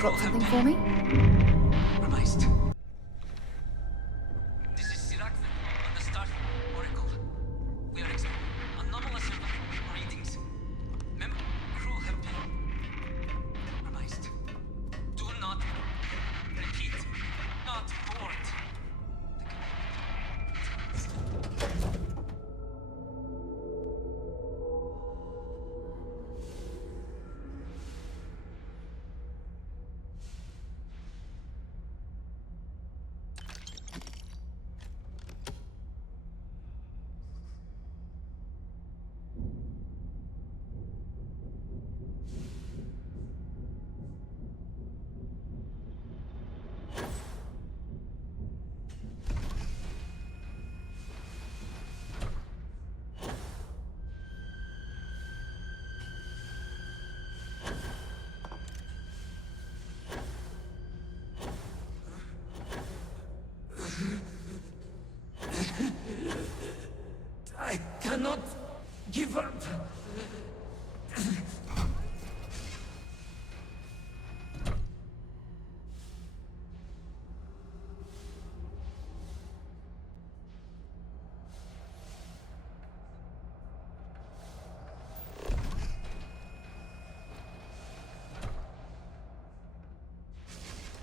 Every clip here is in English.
Got something for me? Revised. This is Sirak on the Star Oracle. We are anomalous readings. Crew have been revised. Do not repeat. Not board. I cannot give up.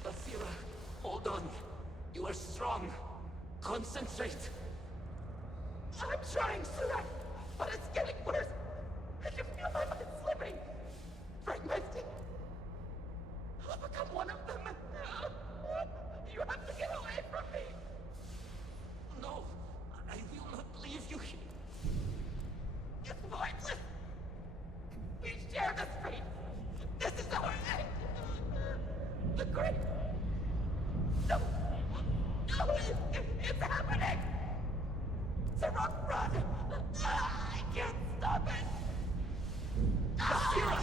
Basira, hold on. You are strong. Concentrate. I'm trying, Sirak, but it's getting worse. I can feel my mind slipping. Fragmenting. I'll become one of them. You have to get away from me. No, I will not leave you here. It's pointless. We share this fate. This is our end. The great... No. No, it's happening. Sirak, run! I can't stop it! Basira!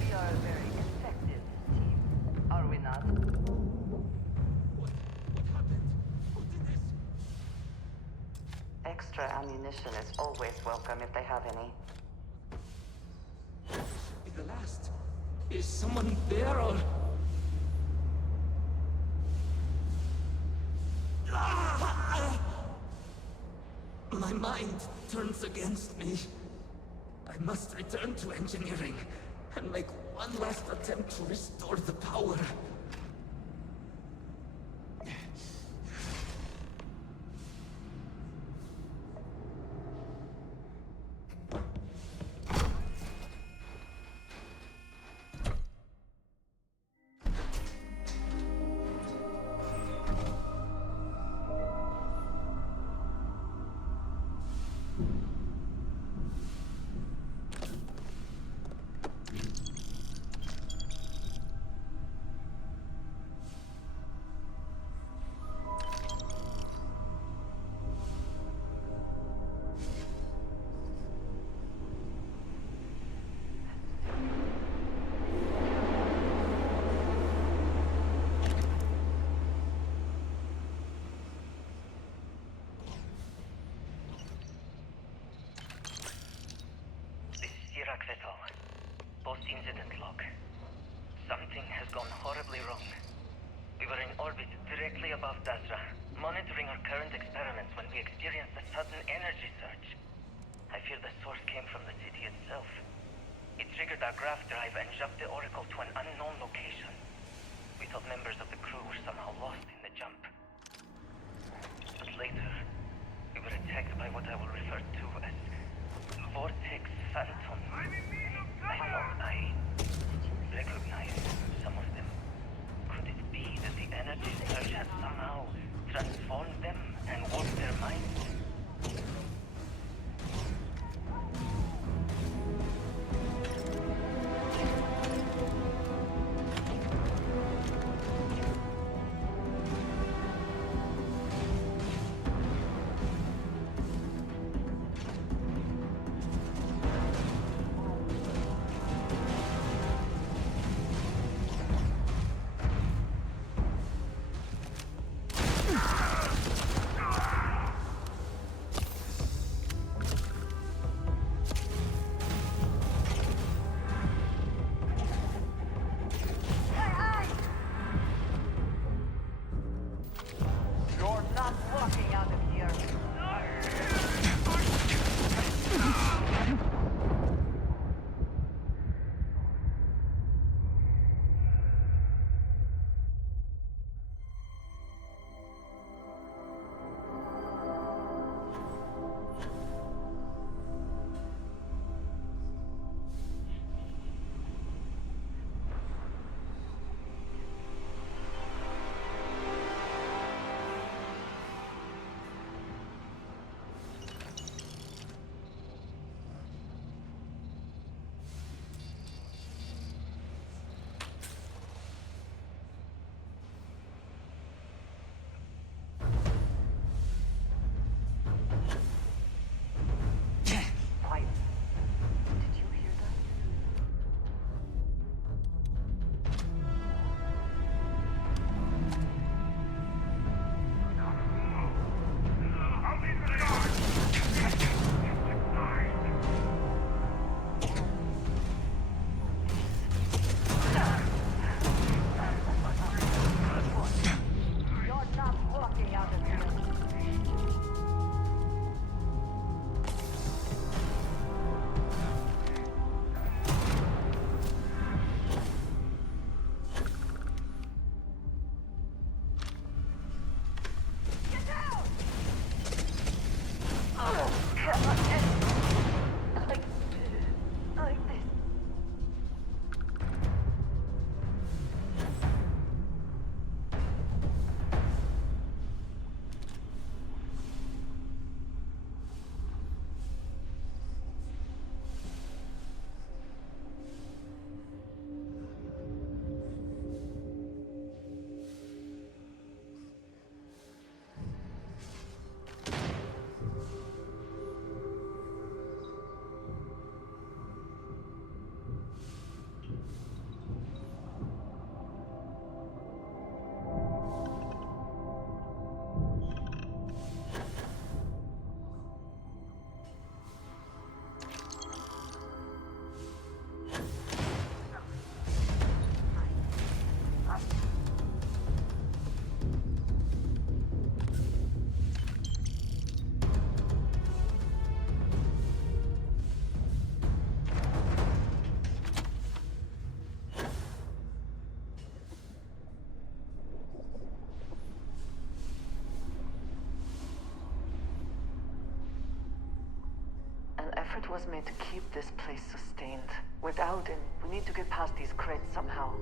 We are a very effective team, are we not? What happened? Who did this? Extra ammunition is always welcome if they have any. Should be the last. Is someone there or... My mind turns against me. I must return to engineering and make one last attempt to restore the power. Sirak Vetal. Post-incident log. Something has gone horribly wrong. We were in orbit directly above Dazra, monitoring our current experiments when we experienced a sudden energy surge. I fear the source came from the city itself. It triggered our graph drive and jumped the Oracle to an unknown location. We thought members of the crew were somehow lost in the jump. But later, we were attacked by what I will refer to as Vortex Phantom. I thought I recognized some of them. Could it be that the energy surge had somehow transformed them and warped their minds? It was made to keep this place sustained. Without him, we need to get past these crates somehow.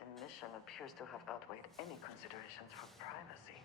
The mission appears to have outweighed any considerations for privacy.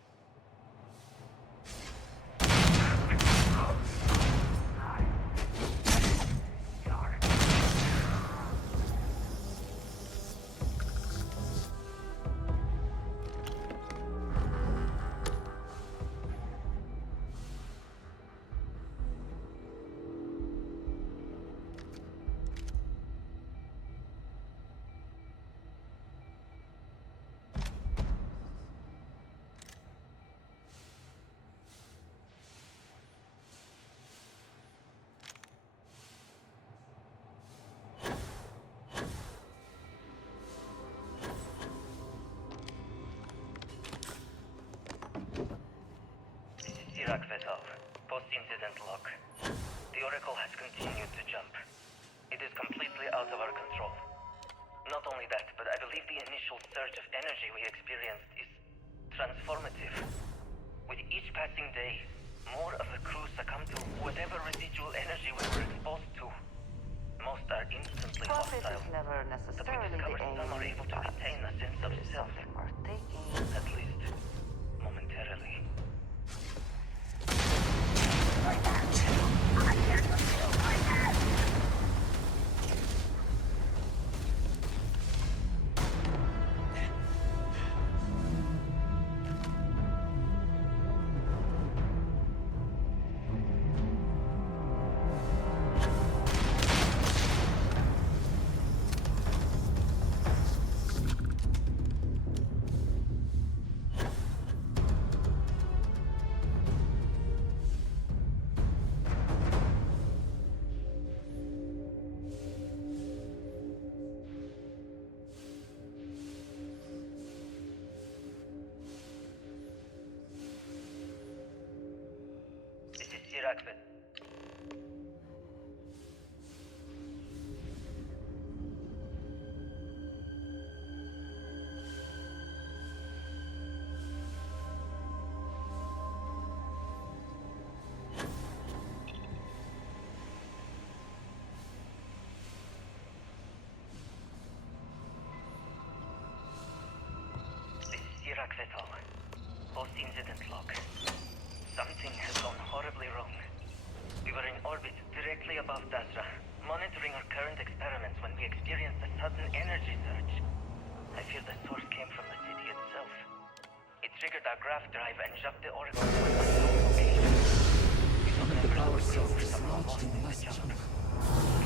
Sirak Vetov, post-incident log. The Oracle has continued to jump. It is completely out of our control. Not only that, but I believe the initial surge of energy we experienced is transformative. With each passing day, more of the crew succumb to whatever residual energy we were exposed to. Most are instantly Profit hostile, is never but we necessarily the discovered aim, some are able to but retain a sense of it is self, something worth taking. at least momentarily. This is Sirak Vetov. This is Sirak Vetov. Post-incident log. Something has gone horribly wrong. We were in orbit directly above Dasra, monitoring our current experiments when we experienced a sudden energy surge. I fear the source came from the city itself. It triggered our graft drive and shoved the Oracle to an unknown location. We thought The members power of the crew source were is somehow lodged lost in the in the last jump. chunk.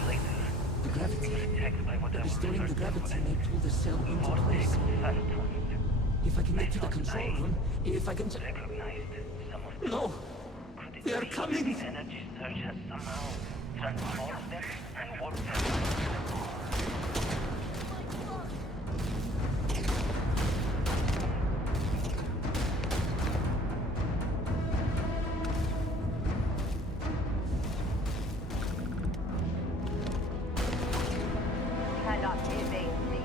Later, The we gravity. were attacked by what I will Restoring refer the to as gravity may pull the cell into Vortex place. Phantom. If I can I get to the thought control I room, if I can recognized some of them. No! Could it They are be coming! The energy surge has somehow transformed them and warped them. Cannot evade me.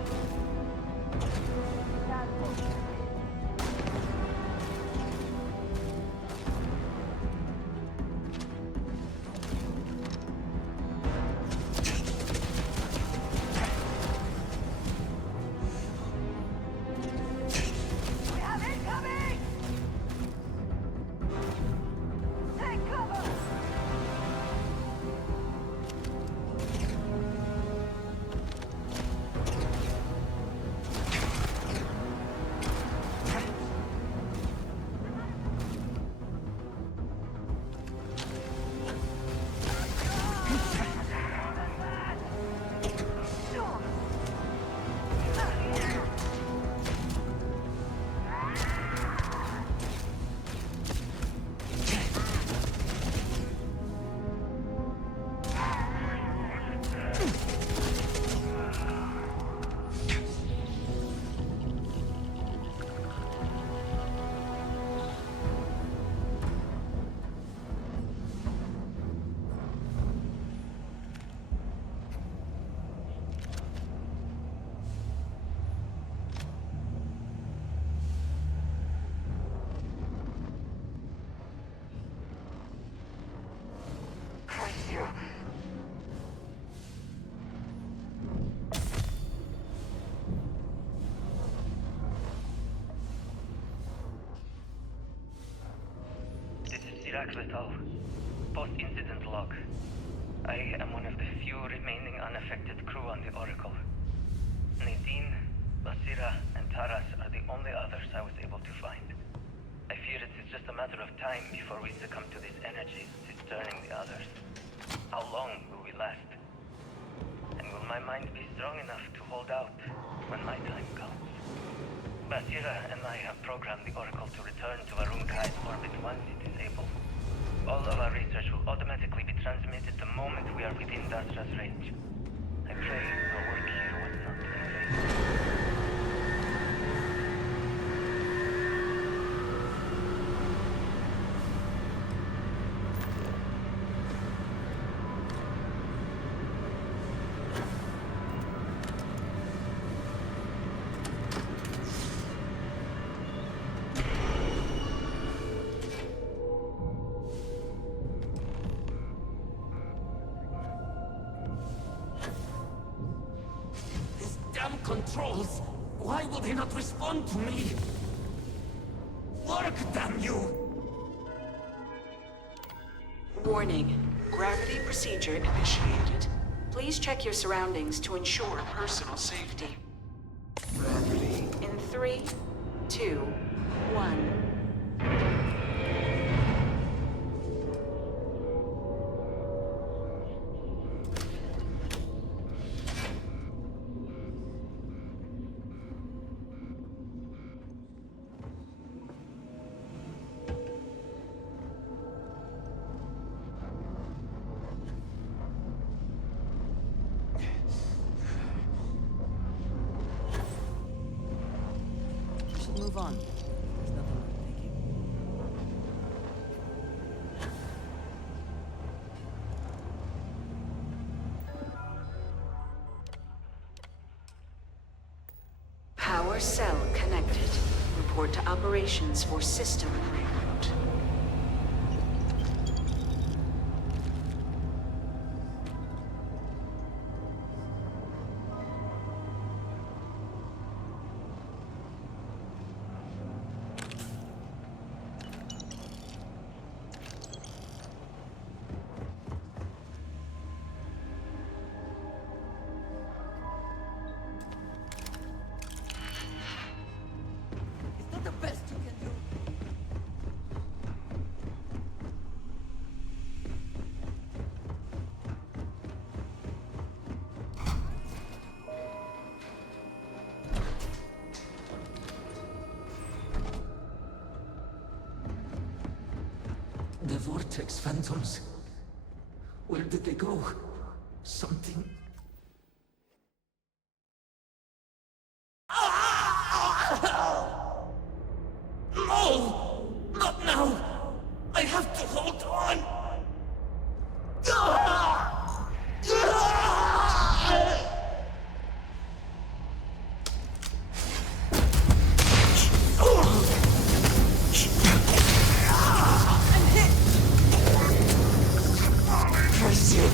Kvetal. Post-incident log. I am one of the few remaining unaffected crew on the Oracle. Nadine, Basira, and Taras are the only others I was able to find. I fear it is just a matter of time before we succumb to this energy that is turning the others. How long will we last? And will my mind be strong enough to hold out when my time comes? Basira and I have programmed the Oracle to return to Varunai's orbit once it is able. All of our research will automatically be transmitted the moment we are within Dasra's range. I pray our work here was not in vain. Damn controls! Why will they not respond to me? Work, damn you! Warning. Gravity procedure initiated. Please check your surroundings to ensure personal safety. Gravity. In 3, 2, 1. Move on. There's nothing worth thinking. Power cell connected. Report to operations for system reboot. Is that the best you can do? The Vortex Phantoms. Where did they go? Something... No! Not now! I have to hold on! Curse you!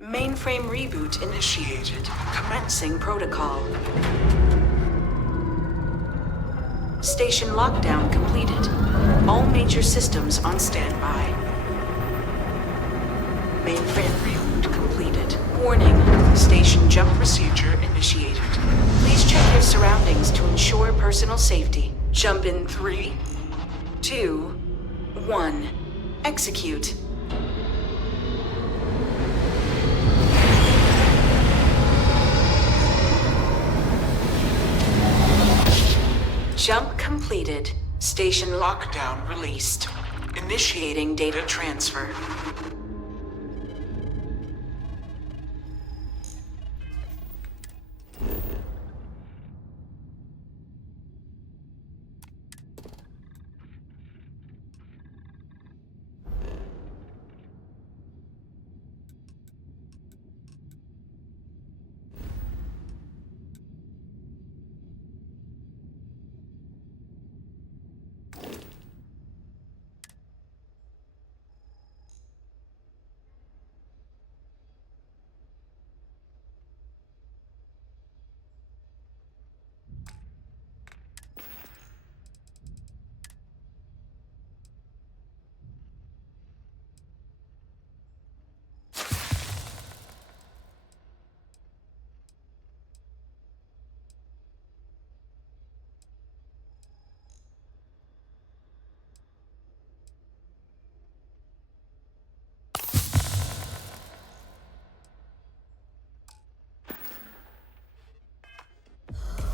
Mainframe reboot initiated. Commencing protocol. Station lockdown completed. All major systems on standby. Mainframe reboot completed. Warning. Station jump procedure initiated. Please check your surroundings to ensure personal safety. Jump in 3, 2, 1. Execute. Jump completed. Station lockdown released. Initiating data transfer.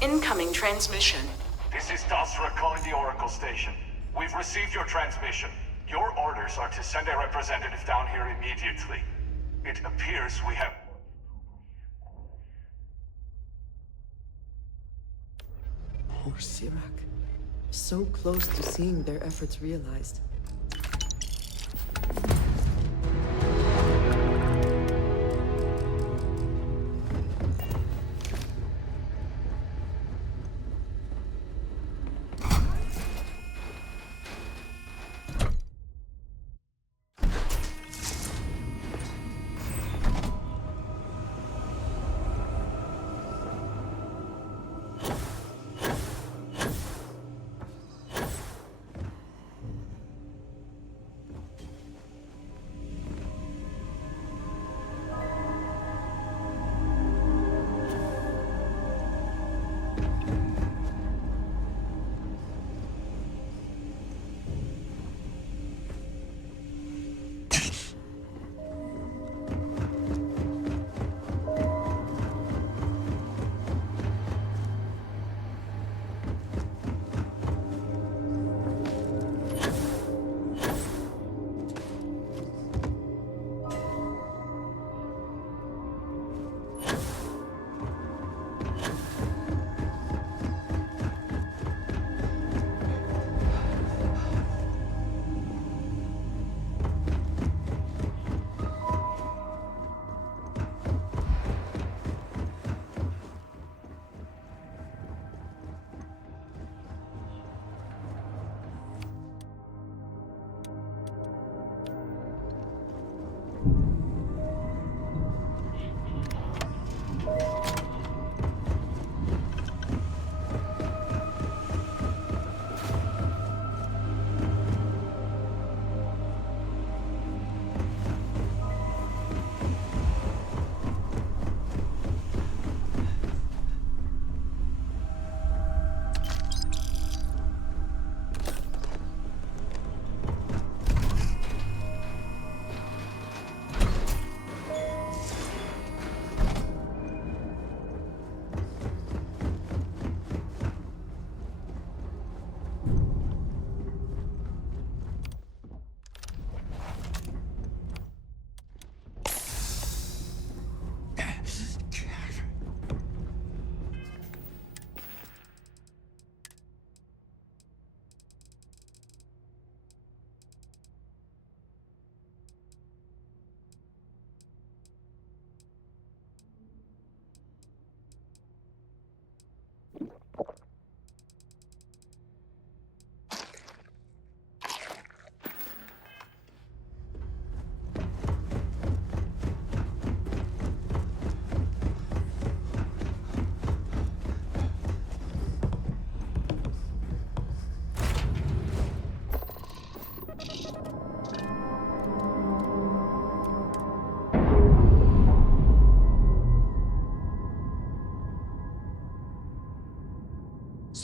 Incoming transmission. This is Dasra calling the Oracle station. We've received your transmission. Your orders are to send a representative down here immediately. It appears we have... Poor Sirak. So close to seeing their efforts realized.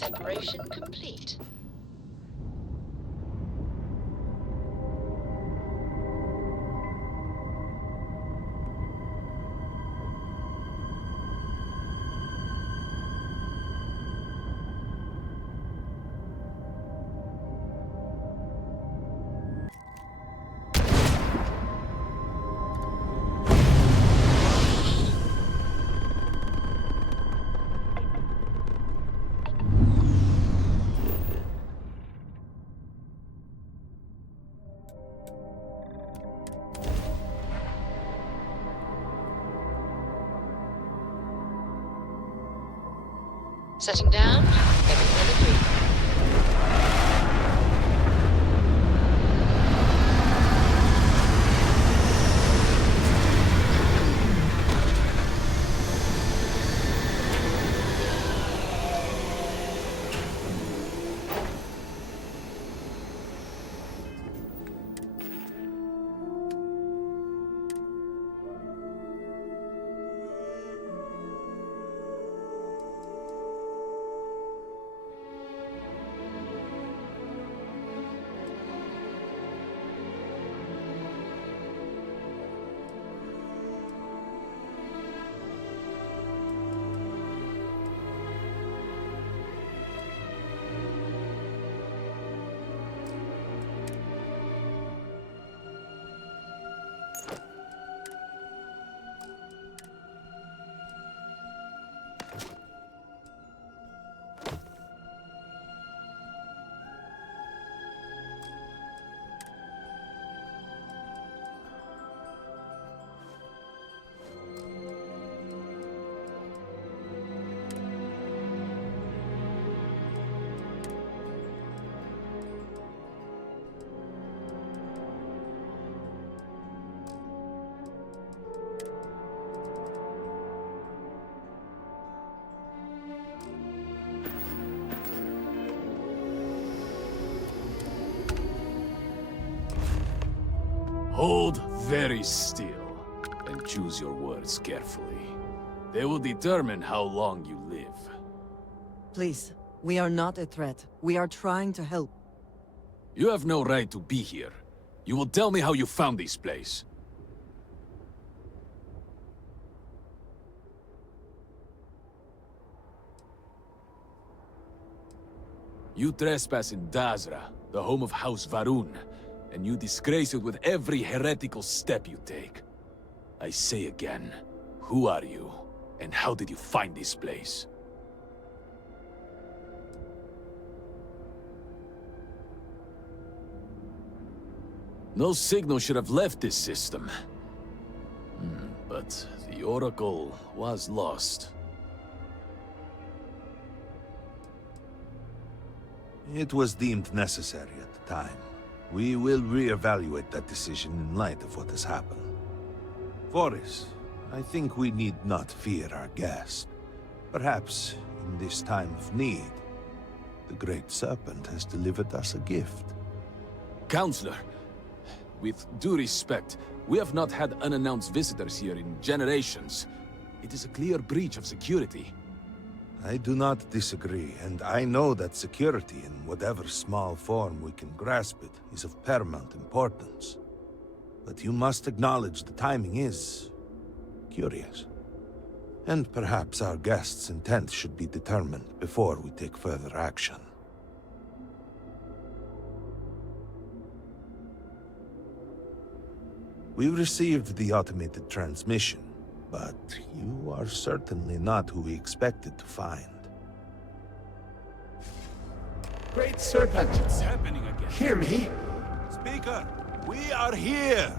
Separation complete. Setting down. Everything agreed. Hold very still, and choose your words carefully. They will determine how long you live. Please, we are not a threat. We are trying to help. You have no right to be here. You will tell me how you found this place. You trespass in Dazra, the home of House Varun, and you disgrace it with every heretical step you take. I say again, who are you, and how did you find this place? No signal should have left this system. But the Oracle was lost. It was deemed necessary at the time. We will re-evaluate that decision in light of what has happened. Voris, I think we need not fear our guest. Perhaps, in this time of need, the Great Serpent has delivered us a gift. Counselor, with due respect, we have not had unannounced visitors here in generations. It is a clear breach of security. I do not disagree, and I know that security, in whatever small form we can grasp it, is of paramount importance. But you must acknowledge the timing is curious. And perhaps our guest's intent should be determined before we take further action. We received the automated transmission. But you are certainly not who we expected to find. Great Serpent! It's happening again. Hear me! Speaker, we are here!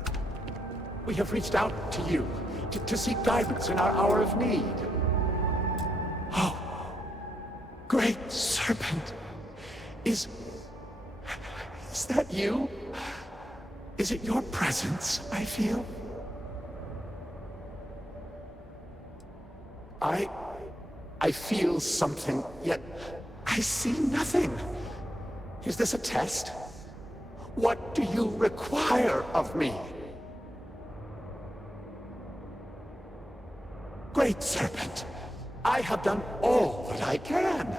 We have reached out to you to seek guidance in our hour of need. Oh, Great Serpent! Is that you? Is it your presence I feel? I feel something, yet I see nothing. Is this a test? What do you require of me? Great Serpent, I have done all that I can.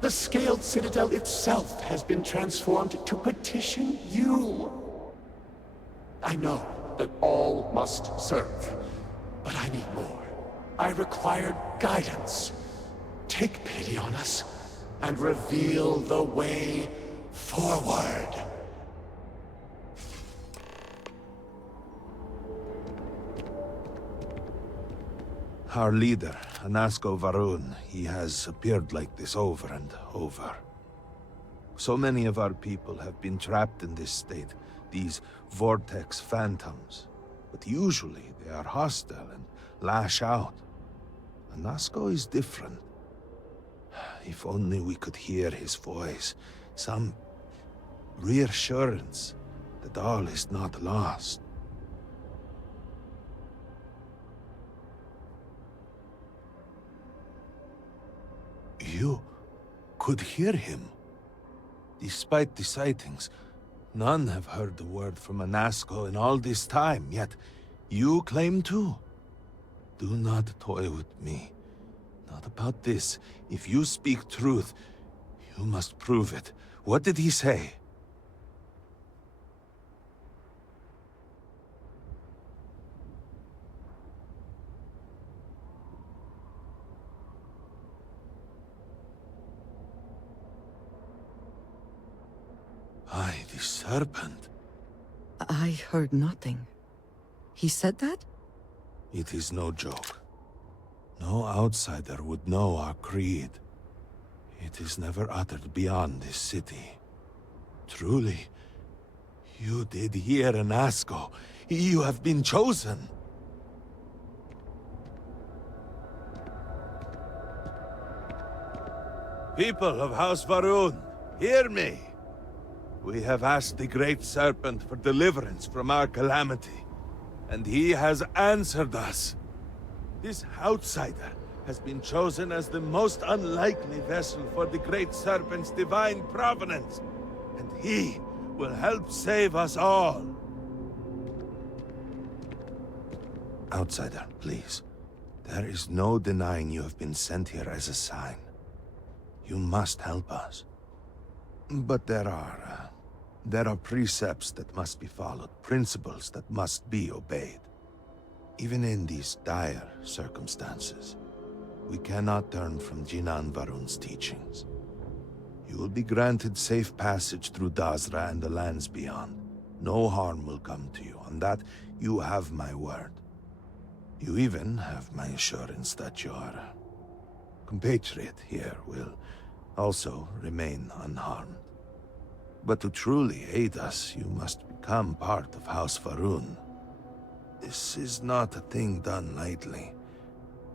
The Scaled Citadel itself has been transformed to petition you. I know that all must serve, but I need more. I require guidance. Take pity on us, and reveal the way forward. Our leader, Anasko Varun, he has appeared like this over and over. So many of our people have been trapped in this state, these vortex phantoms. But usually they are hostile and lash out. Anasko is different. If only we could hear his voice, some reassurance that all is not lost. You could hear him. Despite the sightings, none have heard the word from Anasko in all this time, yet you claim to. Do not toy with me. Not about this. If you speak truth, you must prove it. What did he say? The Serpent. I heard nothing. He said that? It is no joke. No outsider would know our creed. It is never uttered beyond this city. Truly, you did hear Anasko. You have been chosen. People of House Varun, hear me. We have asked the Great Serpent for deliverance from our calamity, and he has answered us. This outsider has been chosen as the most unlikely vessel for the Great Serpent's divine providence, and he will help save us all. Outsider, please. There is no denying you have been sent here as a sign. You must help us. But there are precepts that must be followed, principles that must be obeyed. Even in these dire circumstances, we cannot turn from Jinan Varun's teachings. You will be granted safe passage through Dazra and the lands beyond. No harm will come to you. On that, you have my word. You even have my assurance that your compatriot here will also remain unharmed. But to truly aid us, you must become part of House Varun. This is not a thing done lightly,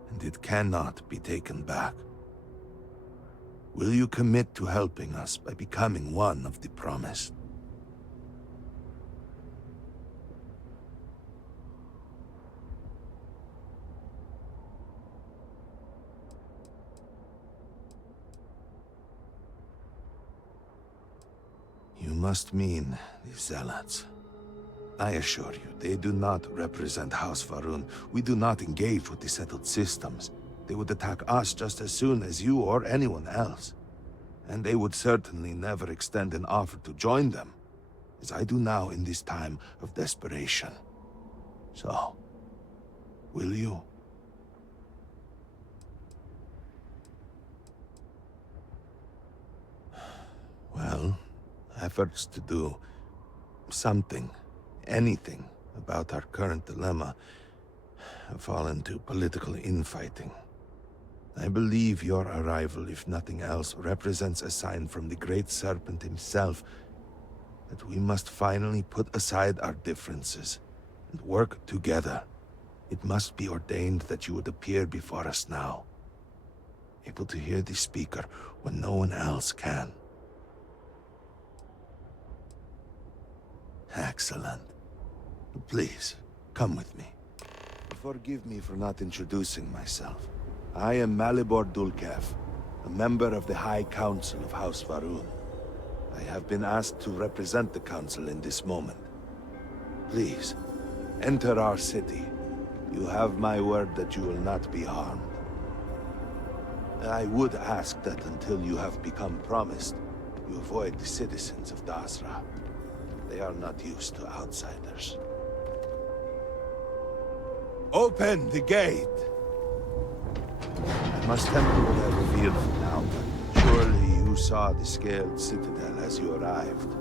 and it cannot be taken back. Will you commit to helping us by becoming one of the promised? You must mean the Zealots. I assure you, they do not represent House Varun. We do not engage with the settled systems. They would attack us just as soon as you or anyone else. And they would certainly never extend an offer to join them, as I do now in this time of desperation. So, will you? Well, efforts to do something, anything, about our current dilemma have fallen to political infighting. I believe your arrival, if nothing else, represents a sign from the Great Serpent himself that we must finally put aside our differences and work together. It must be ordained that you would appear before us now, able to hear the speaker when no one else can. Excellent. Please, come with me. Forgive me for not introducing myself. I am Malibor Dulkev, a member of the High Council of House Varun. I have been asked to represent the Council in this moment. Please, enter our city. You have my word that you will not be harmed. I would ask that until you have become promised, you avoid the citizens of Dazra. They are not used to outsiders. Open the gate! I must temper what I revealed for now, but surely you saw the scaled citadel as you arrived.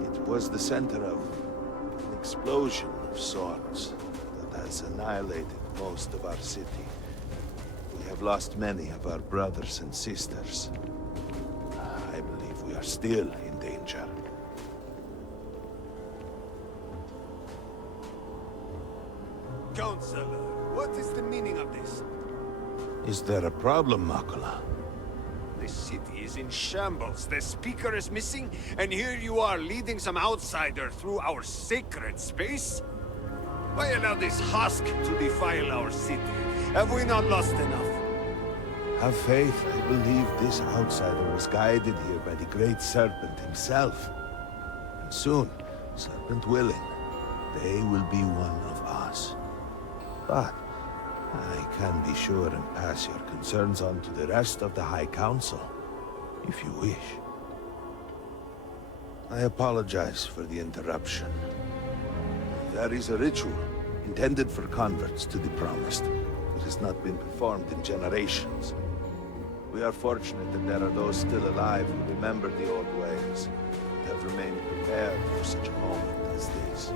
It was the center of an explosion of sorts that has annihilated most of our city. We have lost many of our brothers and sisters. I believe we are still in danger. Counselor, what is the meaning of this? Is there a problem, Makula? The city is in shambles. The speaker is missing, and here you are leading some outsider through our sacred space? Why allow this husk to defile our city? Have we not lost enough? Have faith. I believe this outsider was guided here by the Great Serpent himself. And soon, Serpent willing, they will be one of us. But I can be sure and pass your concerns on to the rest of the High Council, if you wish. I apologize for the interruption. There is a ritual intended for converts to the Promised that has not been performed in generations. We are fortunate that there are those still alive who remember the old ways and have remained prepared for such a moment as this.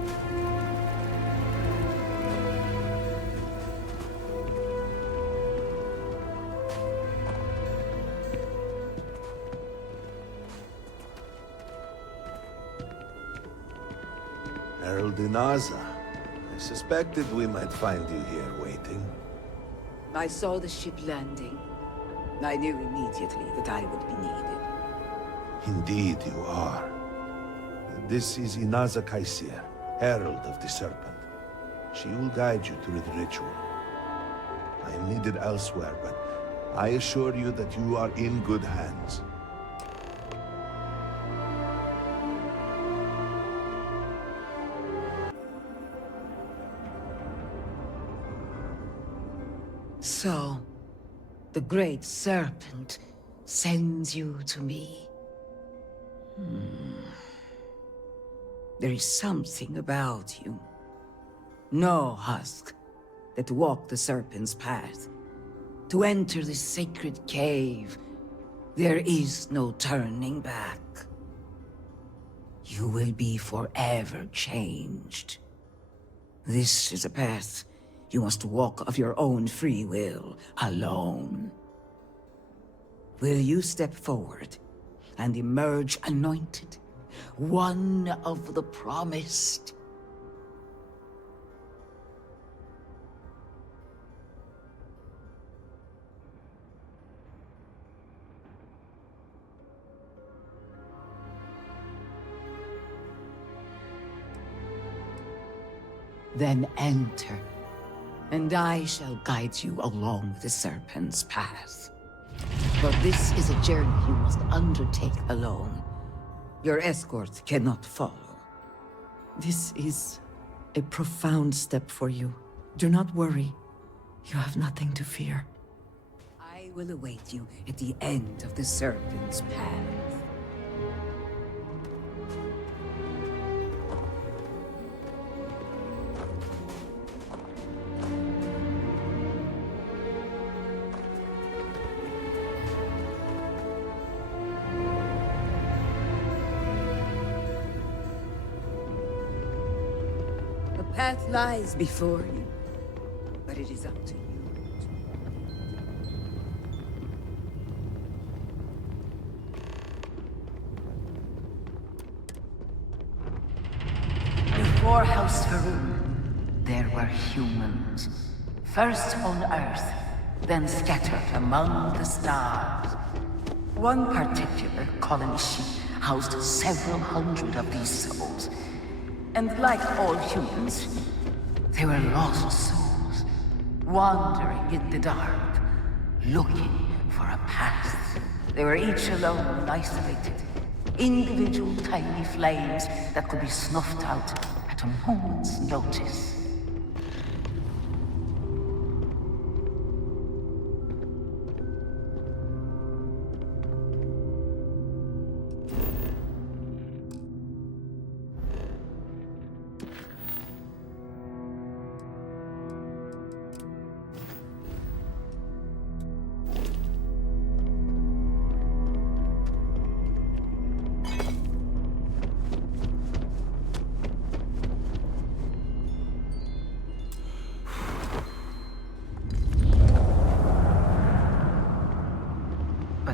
Herald Inaza. I suspected we might find you here waiting. I saw the ship landing. I knew immediately that I would be needed. Indeed you are. This is Inaza Kaisir, Herald of the Serpent. She will guide you through the ritual. I am needed elsewhere, but I assure you that you are in good hands. So, the Great Serpent sends you to me. There is something about you. No husk that walk the Serpent's path. To enter this sacred cave, there is no turning back. You will be forever changed. This is a path you must walk of your own free will, alone. Will you step forward and emerge anointed, one of the promised? Then enter, and I shall guide you along the Serpent's path. But this is a journey you must undertake alone. Your escort cannot follow. This is a profound step for you. Do not worry. You have nothing to fear. I will await you at the end of the Serpent's path. The path lies before you, but it is up to you. Before House Varun, there were humans. First on Earth, then scattered among the stars. One particular colony ship housed several hundred of these souls. And like all humans, they were lost souls, wandering in the dark, looking for a path. They were each alone and isolated, individual tiny flames that could be snuffed out at a moment's notice.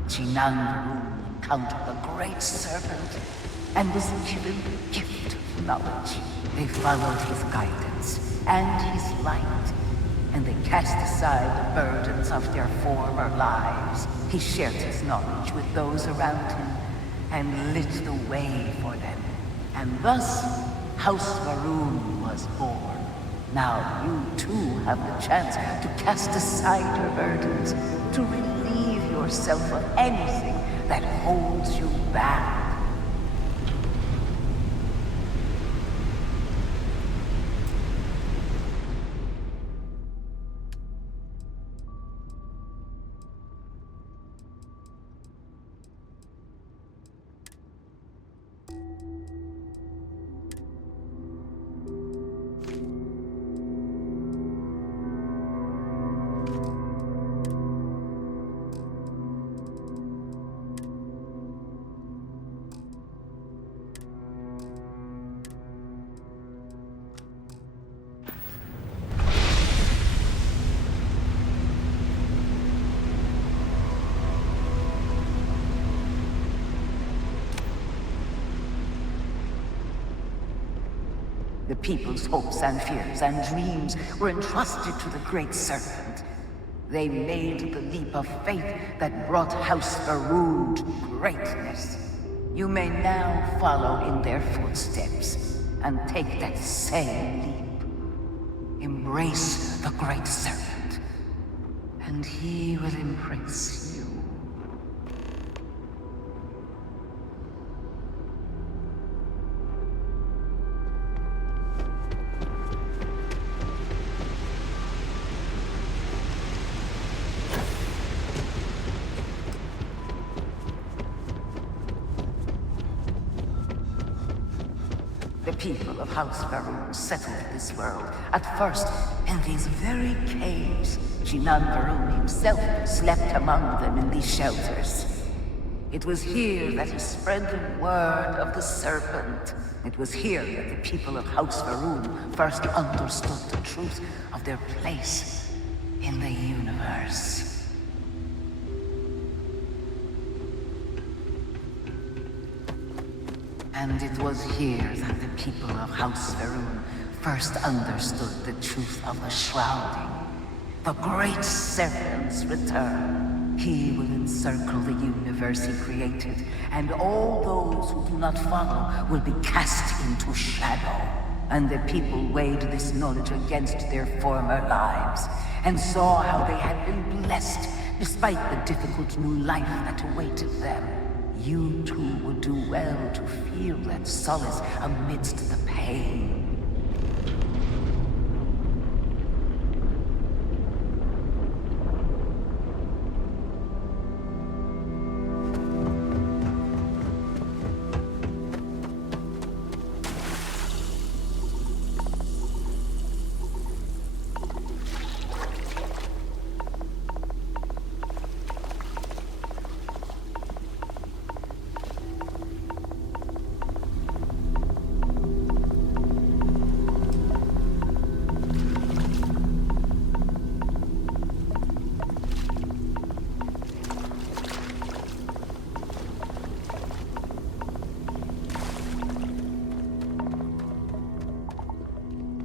Jinan Varun encountered the Great Serpent and was given the gift of knowledge. They followed his guidance and his light, and they cast aside the burdens of their former lives. He shared his knowledge with those around him and lit the way for them. And thus, House Varun was born. Now you too have the chance to cast aside your burdens, to relieve yourself of anything that holds you back. The people's hopes and fears and dreams were entrusted to the Great Serpent. They made the leap of faith that brought House Varun to greatness. You may now follow in their footsteps and take that same leap. Embrace the Great Serpent, and he will embrace you. The people of House Varun settled this world, at first in these very caves. Shinan Varun himself slept among them in these shelters. It was here that he spread the word of the serpent. It was here that the people of House Varun first understood the truth of their place in the universe. And it was here that the people of House Varun first understood the truth of the shrouding. The great serpent's return. He will encircle the universe he created, and all those who do not follow will be cast into shadow. And the people weighed this knowledge against their former lives, and saw how they had been blessed despite the difficult new life that awaited them. You too would do well to feel that solace amidst the pain.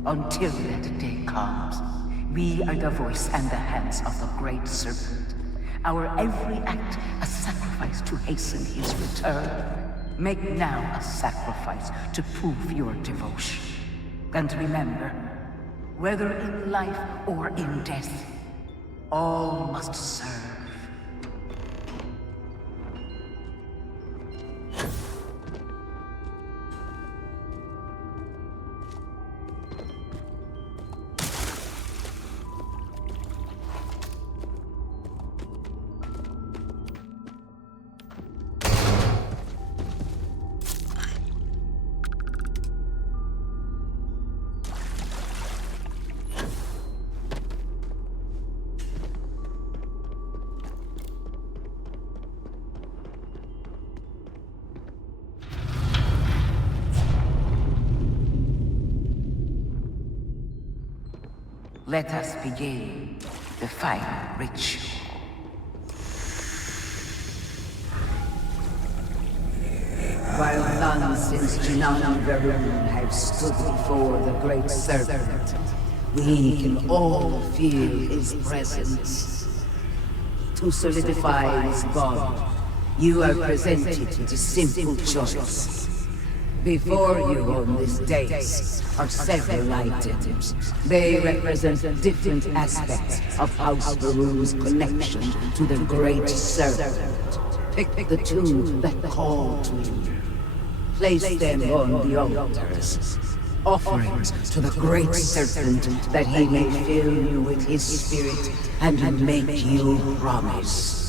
Until that day comes, we are the voice and the hands of the Great Serpent. Our every act a sacrifice to hasten his return. Make now a sacrifice to prove your devotion. And remember, whether in life or in death, all must serve. Let us begin the final ritual. While none since Shinan Varun have stood before the Great Serpent, we can all feel his presence. To solidify his bond, you are presented with a simple choice. Before you on this dais are several items. They represent different aspects of House Varun's connection to the Great Serpent. Pick the two that call to you. Place them on the altars. Offerings to the Great Serpent that he may fill you with his spirit and make you promise.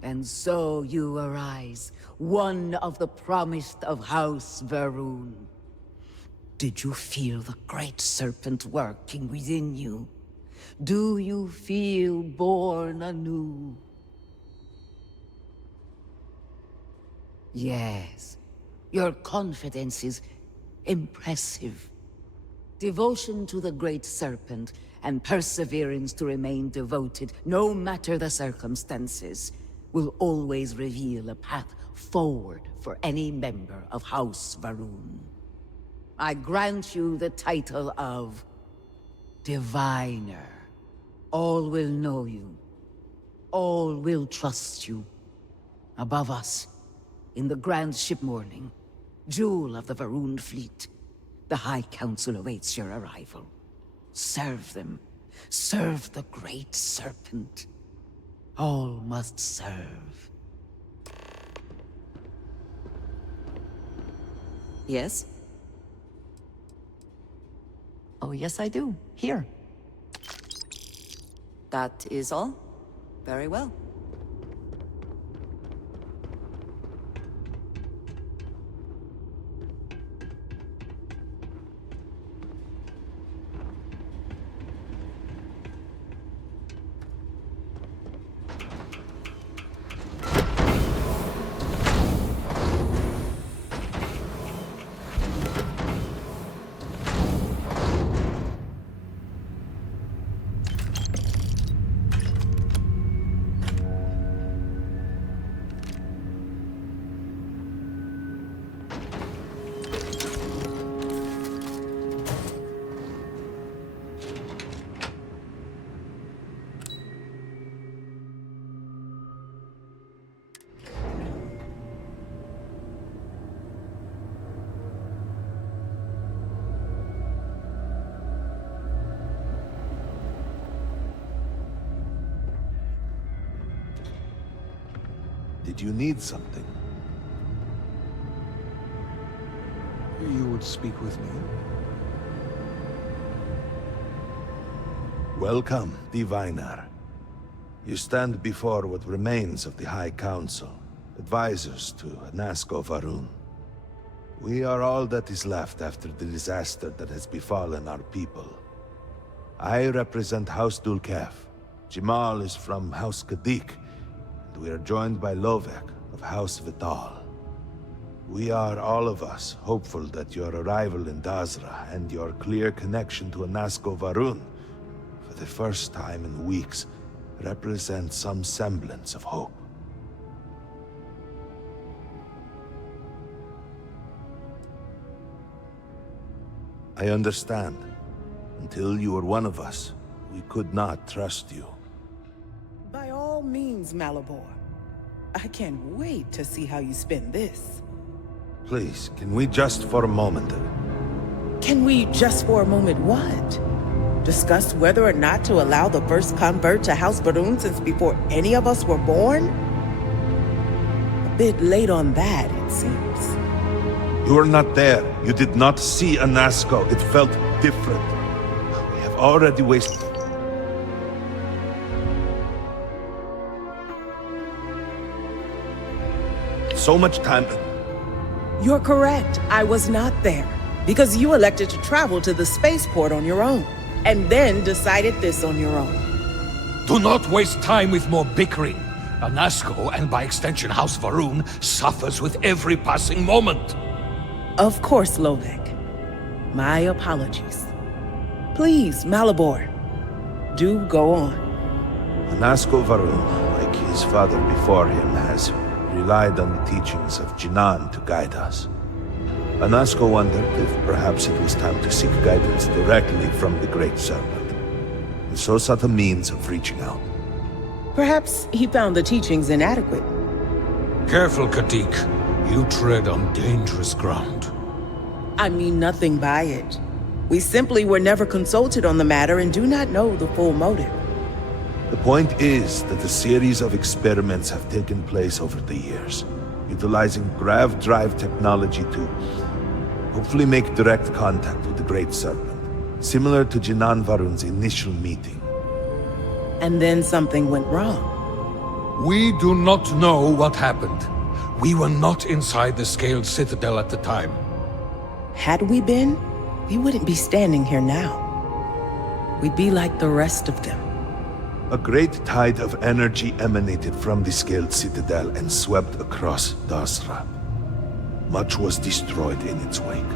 And so you arise, one of the promised of House Varun. Did you feel the Great Serpent working within you? Do you feel born anew? Yes, your confidence is impressive. Devotion to the Great Serpent and perseverance to remain devoted, no matter the circumstances, will always reveal a path forward for any member of House Varun. I grant you the title of Diviner. All will know you. All will trust you. above us, in the Grand Ship Morning, jewel of the Varun fleet, the High Council awaits your arrival. Serve them. Serve the Great Serpent. All must serve. Yes? Oh, yes, I do. Here. That is all? Very well. Did you need something? You would speak with me? Welcome, Diviner. You stand before what remains of the High Council, advisors to Anasco Varun. We are all that is left after the disaster that has befallen our people. I represent House Dulkef. Jamal is from House Kadik, and we are joined by Lovek of House Vital. We are, all of us, hopeful that your arrival in Dazra and your clear connection to Anasco Varun, for the first time in weeks, represent some semblance of hope. I understand. Until you were one of us, we could not trust you. By all means, Malabor. I can't wait to see how you spend this. Please, can we just for a moment... Can we just for a moment what? Discuss whether or not to allow the first convert to House Varun since before any of us were born? A bit late on that, it seems. You were not there. You did not see Anasco. It felt different. We have already wasted... so much time. You're correct. I was not there. Because you elected to travel to the spaceport on your own. And then decided this on your own. Do not waste time with more bickering. Anasco, and by extension House Varun, suffers with every passing moment. Of course, Lovek. My apologies. Please, Malabor, do go on. Anasco Varun, like his father before him, has relied on the teachings of Jinan to guide us. Anasco wondered if perhaps it was time to seek guidance directly from the Great Serpent, and so sought a means of reaching out. Perhaps he found the teachings inadequate. Careful, Kadik. You tread on dangerous ground. I mean nothing by it. We simply were never consulted on the matter and do not know the full motive. The point is that a series of experiments have taken place over the years, utilizing grav drive technology to hopefully make direct contact with the Great Serpent, similar to Jinan Varun's initial meeting. And then something went wrong. We do not know what happened. We were not inside the Scaled Citadel at the time. Had we been, we wouldn't be standing here now. We'd be like the rest of them. A great tide of energy emanated from the Scaled Citadel and swept across Dazra. Much was destroyed in its wake.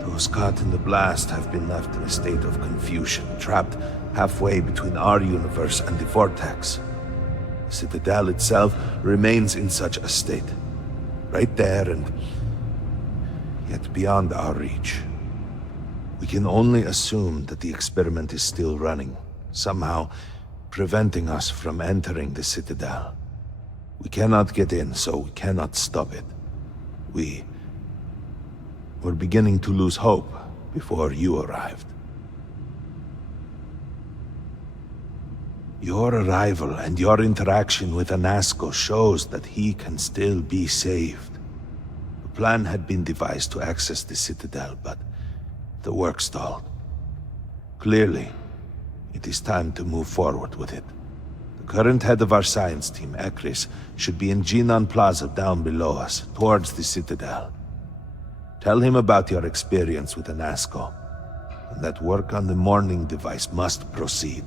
Those caught in the blast have been left in a state of confusion, trapped halfway between our universe and the Vortex. The Citadel itself remains in such a state. Right there and yet beyond our reach. We can only assume that the experiment is still running, somehow preventing us from entering the Citadel. We cannot get in, so we cannot stop it. We were beginning to lose hope before you arrived. Your arrival and your interaction with Anasco shows that he can still be saved. A plan had been devised to access the Citadel, but the work stalled. Clearly, it is time to move forward with it. The current head of our science team, Ekris, should be in Jinan Plaza down below us, towards the Citadel. Tell him about your experience with Anasco, and that work on the morning device must proceed.